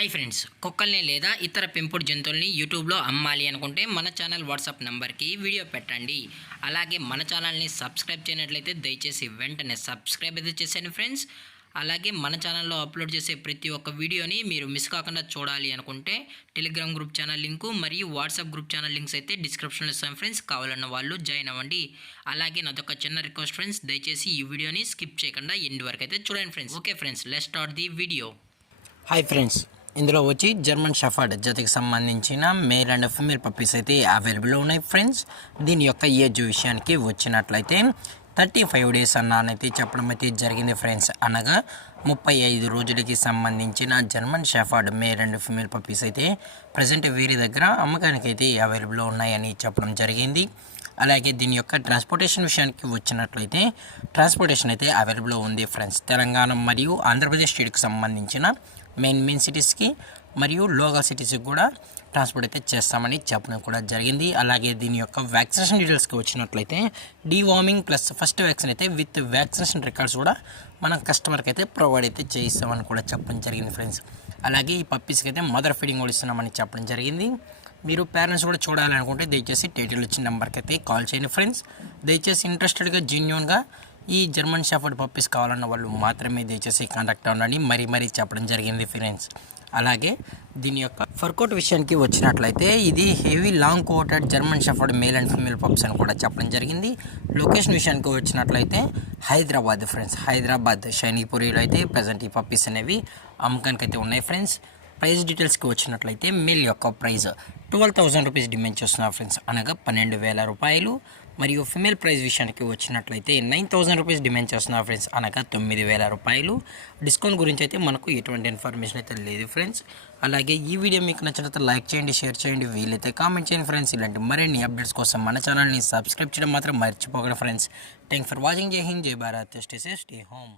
Hi friends, కుక్కల్ని లేదా ఇతర పెంపుడు జంతువుల్ని యూట్యూబ్లో అమ్మాలి అనుకుంటే మన ఛానల్ వాట్సాప్ నెంబర్కి వీడియో పెట్టండి. అలాగే మన ఛానల్ని సబ్స్క్రైబ్ చేయనట్లయితే దయచేసి వెంటనే సబ్స్క్రైబ్ అయితే చేసేయండి ఫ్రెండ్స్. అలాగే మన ఛానల్లో అప్లోడ్ చేసే ప్రతి ఒక్క వీడియోని మీరు మిస్ కాకుండా చూడాలి అనుకుంటే టెలిగ్రామ్ గ్రూప్ ఛానల్ లింకు మరియు వాట్సాప్ గ్రూప్ ఛానల్ లింక్స్ అయితే డిస్క్రిప్షన్లో ఇస్తాం ఫ్రెండ్స్. కావాలన్న వాళ్ళు జాయిన్ అవ్వండి. అలాగే నాదొక చిన్న రిక్వెస్ట్ ఫ్రెండ్స్, దయచేసి ఈ వీడియోని స్కిప్ చేయకుండా ఎండ్ వరకు అయితే చూడండి friends. Okay friends, let's start the video. Hi friends, ఇందులో వచ్చి జర్మన్ షెఫర్డ్ జతకి సంబంధించిన మేల్ అండ్ ఫీమేల్ పప్పీస్ అయితే అవైలబుల్ ఉన్నాయి ఫ్రెండ్స్. దీని యొక్క ఏజ్ విషయానికి వచ్చినట్లయితే 35 డేస్ అన్నానైతే చెప్పడం అయితే జరిగింది ఫ్రెండ్స్. అనగా 35 రోజులకి సంబంధించిన German shepherd male and female puppies అయితే ప్రజెంట్ వీరి దగ్గర అమ్మకానికి అయితే అవైలబుల్లో ఉన్నాయని చెప్పడం జరిగింది. అలాగే దీని యొక్క ట్రాన్స్పోర్టేషన్ విషయానికి వచ్చినట్లయితే ట్రాన్స్పోర్టేషన్ అయితే అవైలబుల్లో ఉంది ఫ్రెండ్స్. తెలంగాణ మరియు ఆంధ్రప్రదేశ్ స్టేట్కి సంబంధించిన మెయిన్ సిటీస్కి మరియు లోకల్ సిటీస్కి కూడా ట్రాన్స్పోర్ట్ అయితే చేస్తామని చెప్పడం కూడా జరిగింది. అలాగే దీని యొక్క వ్యాక్సినేషన్ డీటెయిల్స్కి వచ్చినట్లయితే డీవార్మింగ్ ప్లస్ ఫస్ట్ వ్యాక్సిన్ అయితే విత్ వ్యాక్సినేషన్ రికార్డ్స్ కూడా మనం కస్టమర్కి అయితే ప్రొవైడ్ అయితే చేయిస్తామని కూడా చెప్పడం జరిగింది ఫ్రెండ్స్. అలాగే ఈ పప్పీస్కి అయితే మదర్ ఫీడింగ్ కూడా ఇస్తున్నామని చెప్పడం జరిగింది. మీరు పేరెంట్స్ కూడా చూడాలనుకుంటే దయచేసి టైటిల్ వచ్చిన నెంబర్కి అయితే కాల్ చేయండి ఫ్రెండ్స్. దయచేసి ఇంట్రెస్టెడ్గా జెన్యూన్గా ఈ జర్మన్ షెఫర్డ్ పప్పీస్ కావాలన్న వాళ్ళు మాత్రమే దయచేసి కాంటాక్ట్ అవ్వండి మరీ చెప్పడం జరిగింది ఫ్రెండ్స్. అలాగే దీని యొక్క ఫర్కోట్ విషయానికి వచ్చినట్లయితే ఇది heavy long coated German shepherd male and female pups అని కూడా చెప్పడం జరిగింది. లొకేషన్ విషయానికి వచ్చినట్లయితే హైదరాబాద్ ఫ్రెండ్స్. హైదరాబాద్ షైనీపురిలో అయితే ప్రజెంట్ ఈ పప్పీస్ అనేవి అమ్మకానికి అయితే ఉన్నాయి ఫ్రెండ్స్. ప్రైస్ డీటెయిల్స్కి వచ్చినట్లయితే మేల్ యొక్క ప్రైస్ 12,000 రూపీస్ డిమాండ్ చేస్తున్నారు ఫ్రెండ్స్, అనగా 12,000 రూపాయలు. మరియు ఫిమేల్ ప్రైస్ విషయానికి వచ్చినట్లయితే 9,000 రూపీస్ డిమాండ్ చేస్తున్నారు ఫ్రెండ్స్, అనగా 9,000 రూపాయలు. డిస్కౌంట్ గురించి అయితే మనకు ఎటువంటి ఇన్ఫర్మేషన్ అయితే లేదు ఫ్రెండ్స్. అలాగే ఈ వీడియో మీకు నచ్చినట్లయితే లైక్ చేయండి, షేర్ చేయండి, వీలైతే కామెంట్ చేయండి ఫ్రెండ్స్. ఇలాంటి మరిన్ని అప్డేట్స్ కోసం మన ఛానల్ని సబ్స్క్రైబ్ చేయడం మాత్రం మర్చిపోకండి ఫ్రెండ్స్. Thanks for watching. జై హింద్, జై Bharat, stay safe, stay home.